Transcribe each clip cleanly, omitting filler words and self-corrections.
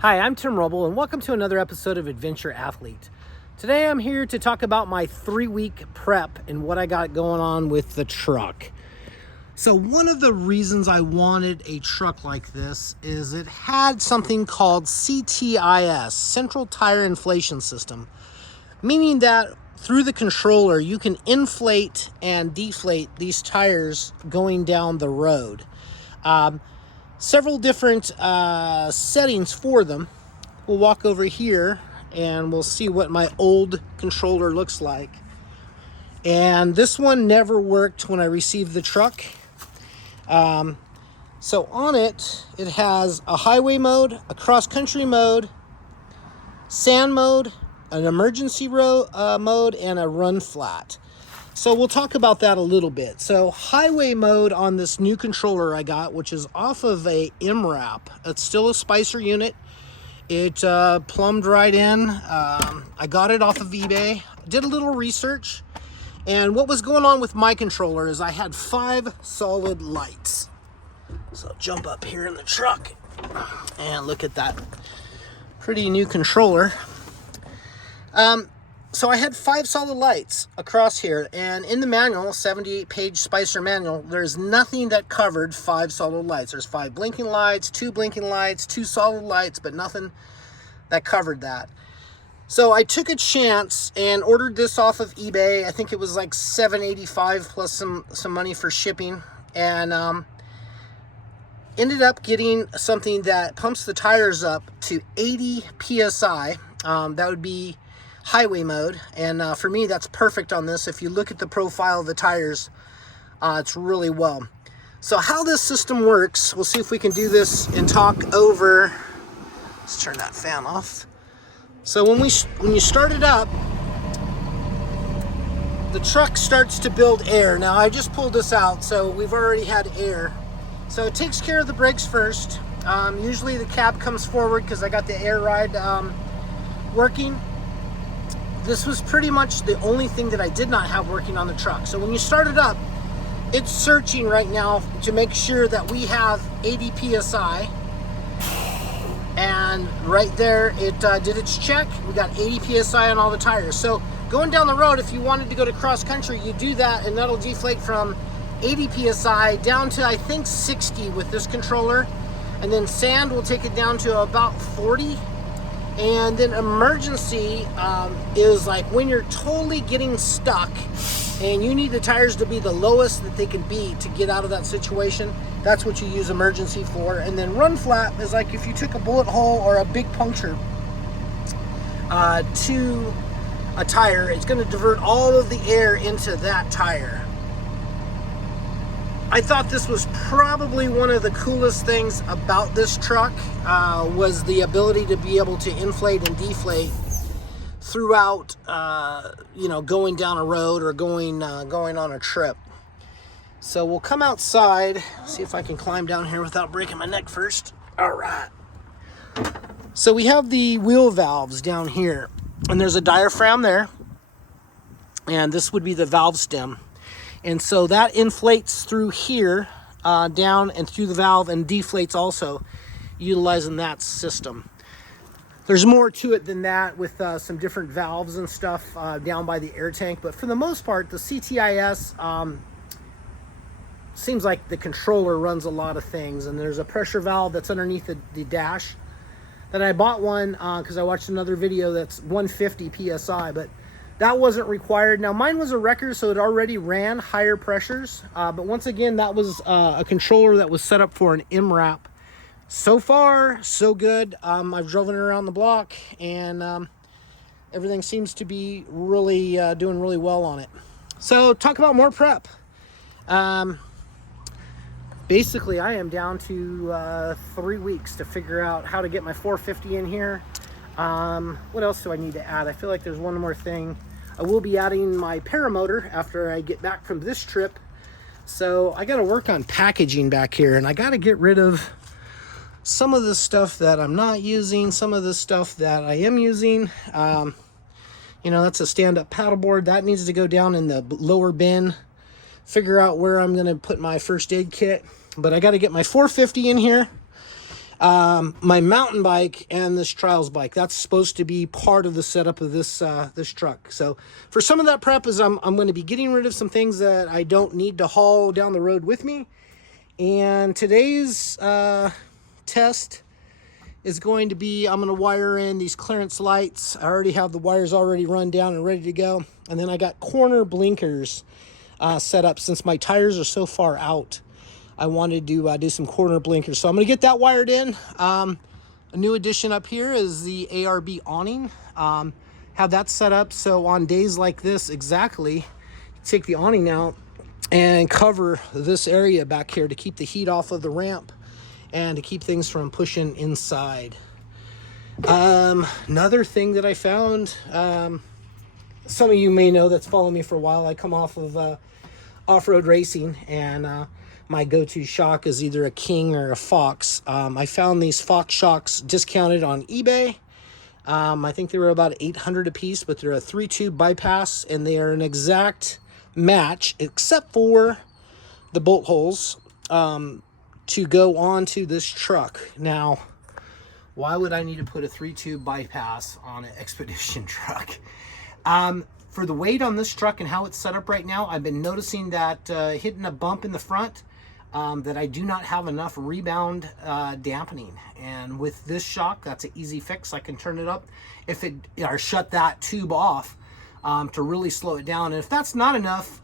Hi, I'm Tim Rubble, and welcome to another episode of Adventure Athlete. Today I'm here to talk about my 3-week prep and what I got going on with the truck. So one of the reasons I wanted a truck like this is it had something called CTIS, Central Tire Inflation System, meaning that through the controller you can inflate and deflate these tires going down the road. Several different settings for them. We'll walk over here and we'll see what my old controller looks like. And this one never worked when I received the truck. So on it, it has a highway mode, a cross-country mode, sand mode, an emergency mode, and a run flat. So we'll talk about that a little bit. So highway mode on this new controller I got, which is off of a MRAP. It's still a Spicer unit. It plumbed right in. I got it off of eBay. Did a little research. And what was going on with my controller is I had 5 solid lights. So I'll jump up here in the truck and look at that pretty new controller. So I had 5 solid lights across here, and in the manual, 78-page Spicer manual, there's nothing that covered 5 solid lights. There's 5 blinking lights, 2 blinking lights, 2 solid lights, but nothing that covered that. So I took a chance and ordered this off of eBay. I think it was like $7.85 plus some money for shipping, and ended up getting something that pumps the tires up to 80 PSI. That would be highway mode, and for me that's perfect on this. If you look at the profile of the tires, it's really well. So how this system works, we'll see if we can do this and talk over. Let's turn that fan off. So when you start it up, the truck starts to build air. Now I just pulled this out, so we've already had air. So it takes care of the brakes first. Usually the cab comes forward because I got the air ride working. This was pretty much the only thing that I did not have working on the truck. So when you start it up, it's searching right now to make sure that we have 80 PSI. And right there, it did its check. We got 80 PSI on all the tires. So going down the road, if you wanted to go to cross country, you do that and that'll deflate from 80 PSI down to, I think, 60 with this controller. And then sand will take it down to about 40. And then emergency is like when you're totally getting stuck and you need the tires to be the lowest that they can be to get out of that situation. That's what you use emergency for. And then run flat is like if you took a bullet hole or a big puncture to a tire, it's going to divert all of the air into that tire. I thought this was probably one of the coolest things about this truck, was the ability to be able to inflate and deflate throughout, going down a road or going on a trip. So we'll come outside, see if I can climb down here without breaking my neck first. All right. So we have the wheel valves down here, and there's a diaphragm there, and this would be the valve stem. And so that inflates through here, down and through the valve, and deflates also, utilizing that system. There's more to it than that with some different valves and stuff down by the air tank. But for the most part, the CTIS seems like the controller runs a lot of things. And there's a pressure valve that's underneath the dash. Then I bought one because I watched another video that's 150 PSI, but that wasn't required. Now mine was a wrecker, so it already ran higher pressures. But once again, that was a controller that was set up for an MRAP. So far, so good. I've driven it around the block, and everything seems to be really doing really well on it. So talk about more prep. Basically, I am down to 3 weeks to figure out how to get my 450 in here. What else do I need to add? I feel like there's one more thing. I will be adding my paramotor after I get back from this trip. So I got to work on packaging back here, and I got to get rid of some of the stuff that I'm not using, some of the stuff that I am using. That's a stand-up paddleboard. That needs to go down in the lower bin. Figure out where I'm going to put my first aid kit. But I got to get my 450 in here. my mountain bike and this trials bike. That's supposed to be part of the setup of this this truck. So for some of that prep is I'm going to be getting rid of some things that I don't need to haul down the road with me. And today's test is going to be, I'm going to wire in these clearance lights. I already have the wires already run down and ready to go. And then I got corner blinkers set up. Since my tires are so far out, I wanted to do some corner blinkers. So I'm going to get that wired in. A new addition up here is the ARB awning. Have that set up so on days like this exactly, take the awning out and cover this area back here to keep the heat off of the ramp and to keep things from pushing inside. Another thing that I found, some of you may know that's followed me for a while, I come off of off-road racing, and my go-to shock is either a King or a Fox. I found these Fox shocks discounted on eBay. I think they were about $800 a piece, but they're a 3-tube bypass, and they are an exact match, except for the bolt holes, to go onto this truck. Now, why would I need to put a 3-tube bypass on an Expedition truck? For the weight on this truck and how it's set up right now, I've been noticing that hitting a bump in the front, that I do not have enough rebound dampening. And with this shock, that's an easy fix. I can turn it up if it, or shut that tube off to really slow it down. And if that's not enough,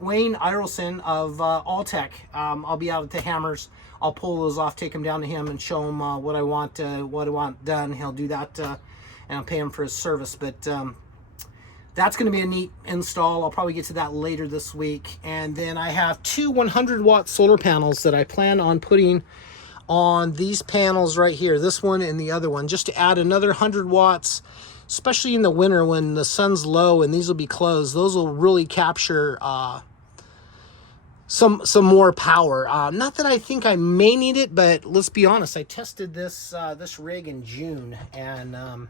Wayne Irelson of Alltech, I'll be out at the hammers. I'll pull those off, take them down to him, and show him what I want done. He'll do that, and I'll pay him for his service. But that's going to be a neat install. I'll probably get to that later this week. And then I have two 100-watt solar panels that I plan on putting on these panels right here, this one and the other one, just to add another 100 watts, especially in the winter when the sun's low and these will be closed. Those will really capture some more power. Not that I think I may need it, but let's be honest, I tested this this rig in June, and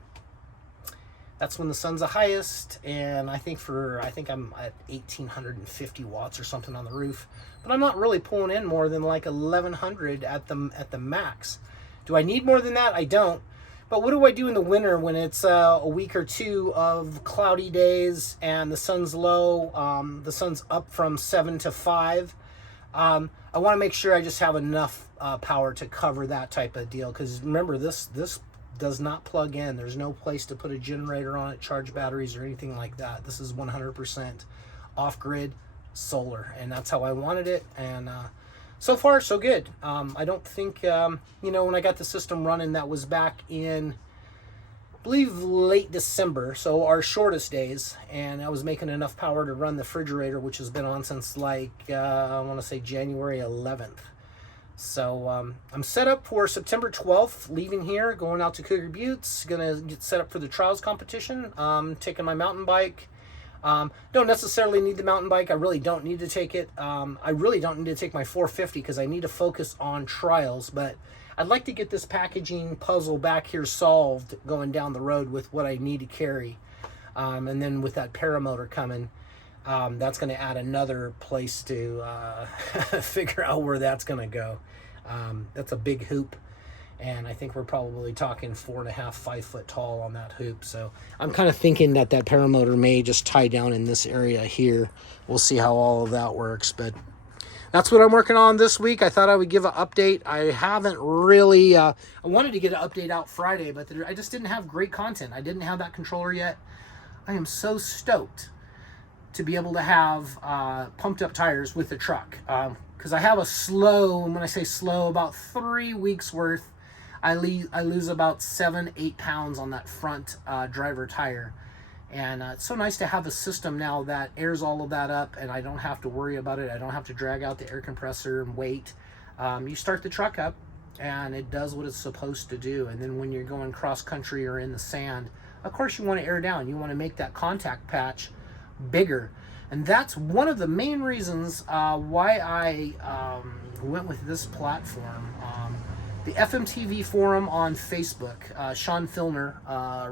that's when the sun's the highest, and I think I'm at 1,850 watts or something on the roof, but I'm not really pulling in more than like 1,100 at the max. Do I need more than that? I don't. But what do I do in the winter when it's a week or two of cloudy days and the sun's low, the sun's up from 7 to 5? I want to make sure I just have enough power to cover that type of deal, because remember, this does not plug in. There's no place to put a generator on it, charge batteries, or anything like that. This is 100% off-grid solar, and that's how I wanted it. And so far, so good. I don't think, when I got the system running, that was back in, I believe, late December, so our shortest days, and I was making enough power to run the refrigerator, which has been on since I want to say January 11th. So I'm set up for September 12th, leaving here, going out to Cougar Buttes, gonna get set up for the trials competition, taking my mountain bike. Don't necessarily need the mountain bike. I really don't need to take it. I really don't need to take my 450 because I need to focus on trials, but I'd like to get this packaging puzzle back here solved going down the road with what I need to carry. And then with that paramotor coming, that's going to add another place to figure out where that's going to go. That's a big hoop, and I think we're probably talking 4.5, 5 foot tall on that hoop. So I'm kind of thinking that paramotor may just tie down in this area here. We'll see how all of that works, but that's what I'm working on this week. I thought I would give an update. I haven't really, I wanted to get an update out Friday, but I just didn't have great content. I didn't have that controller yet. I am so stoked to be able to have pumped up tires with the truck, because I have a slow, and when I say slow, about 3 weeks worth, I lose about 7-8 pounds on that front driver tire. And it's so nice to have a system now that airs all of that up, and I don't have to worry about it. I don't have to drag out the air compressor and wait. You start the truck up and it does what it's supposed to do. And then when you're going cross country or in the sand, of course you want to air down. You want to make that contact patch bigger, and that's one of the main reasons why I went with this platform. The FMTV forum on Facebook, Sean Filner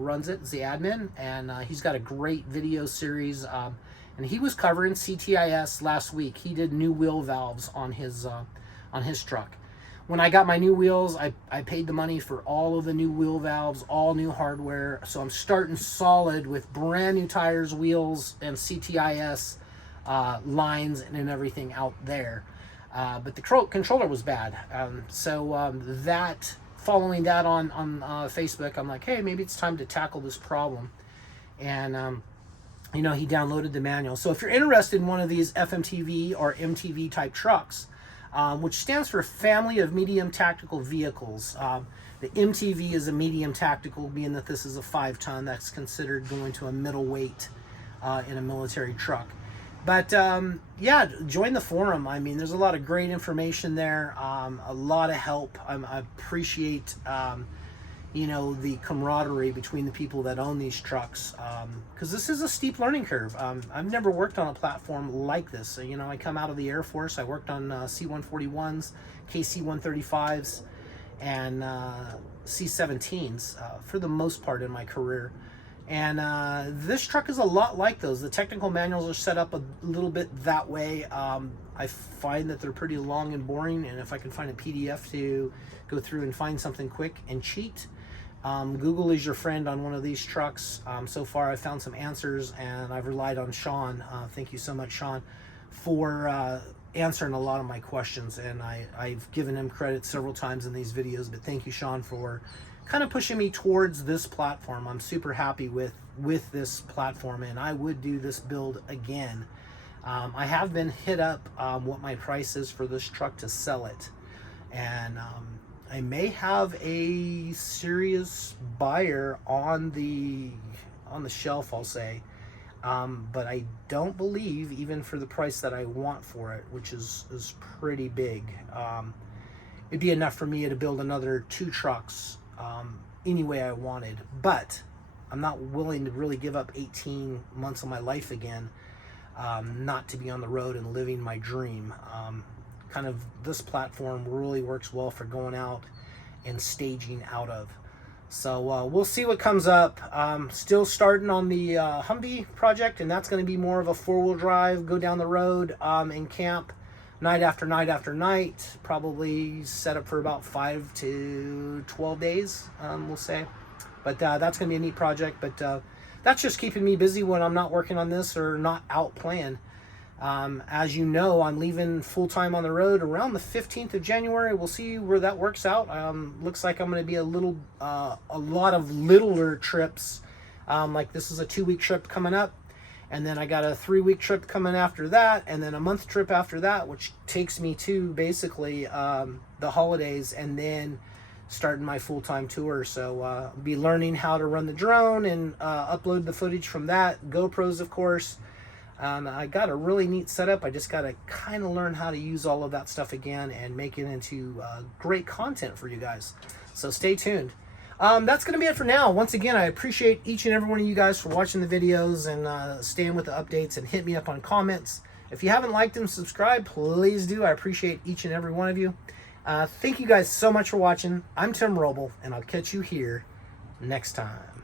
runs it, is the admin, and he's got a great video series, and he was covering CTIS last week. He did new wheel valves on his truck. When I got my new wheels, I paid the money for all of the new wheel valves, all new hardware. So I'm starting solid with brand new tires, wheels, and CTIS lines and everything out there. But the controller was bad. Following that on Facebook, I'm like, hey, maybe it's time to tackle this problem. And he downloaded the manual. So if you're interested in one of these FMTV or MTV type trucks, which stands for Family of Medium Tactical Vehicles. The MTV is a medium tactical, being that this is a 5-ton. That's considered going to a middleweight in a military truck. But yeah, join the forum. I mean, there's a lot of great information there, a lot of help. I appreciate the camaraderie between the people that own these trucks, because this is a steep learning curve. I've never worked on a platform like this. So, I come out of the Air Force. I worked on C-141s, KC-135s, and C-17s for the most part in my career. And this truck is a lot like those. The technical manuals are set up a little bit that way. I find that they're pretty long and boring, and if I can find a PDF to go through and find something quick and cheat, Google is your friend on one of these trucks. So far I've found some answers, and I've relied on Sean. Thank you so much, Sean, for answering a lot of my questions, and I've given him credit several times in these videos, but thank you, Sean, for kind of pushing me towards this platform. I'm super happy with this platform, and I would do this build again. I have been hit up what my price is for this truck to sell it, and I may have a serious buyer on the shelf, I'll say, but I don't believe, even for the price that I want for it, which is pretty big, it'd be enough for me to build another 2 trucks any way I wanted. But I'm not willing to really give up 18 months of my life again, not to be on the road and living my dream. Kind of this platform really works well for going out and staging out of. So we'll see what comes up. Still starting on the Humvee project, and that's going to be more of a 4-wheel drive, go down the road and camp night after night after night, probably set up for about 5 to 12 days, we'll say. But that's going to be a neat project. But that's just keeping me busy when I'm not working on this or not out playing. As you know, I'm leaving full-time on the road around the 15th of January. We'll see where that works out. Looks like I'm going to be a lot of littler trips. Like this is a 2-week trip coming up, and then I got a 3-week trip coming after that, and then a month trip after that, which takes me to basically the holidays, and then starting my full-time tour. So I'll be learning how to run the drone and upload the footage from that. GoPros, of course. I got a really neat setup. I just got to kind of learn how to use all of that stuff again and make it into great content for you guys. So stay tuned. That's going to be it for now. Once again, I appreciate each and every one of you guys for watching the videos and staying with the updates, and hit me up on comments. If you haven't liked and subscribed, please do. I appreciate each and every one of you. Thank you guys so much for watching. I'm Tim Roble, and I'll catch you here next time.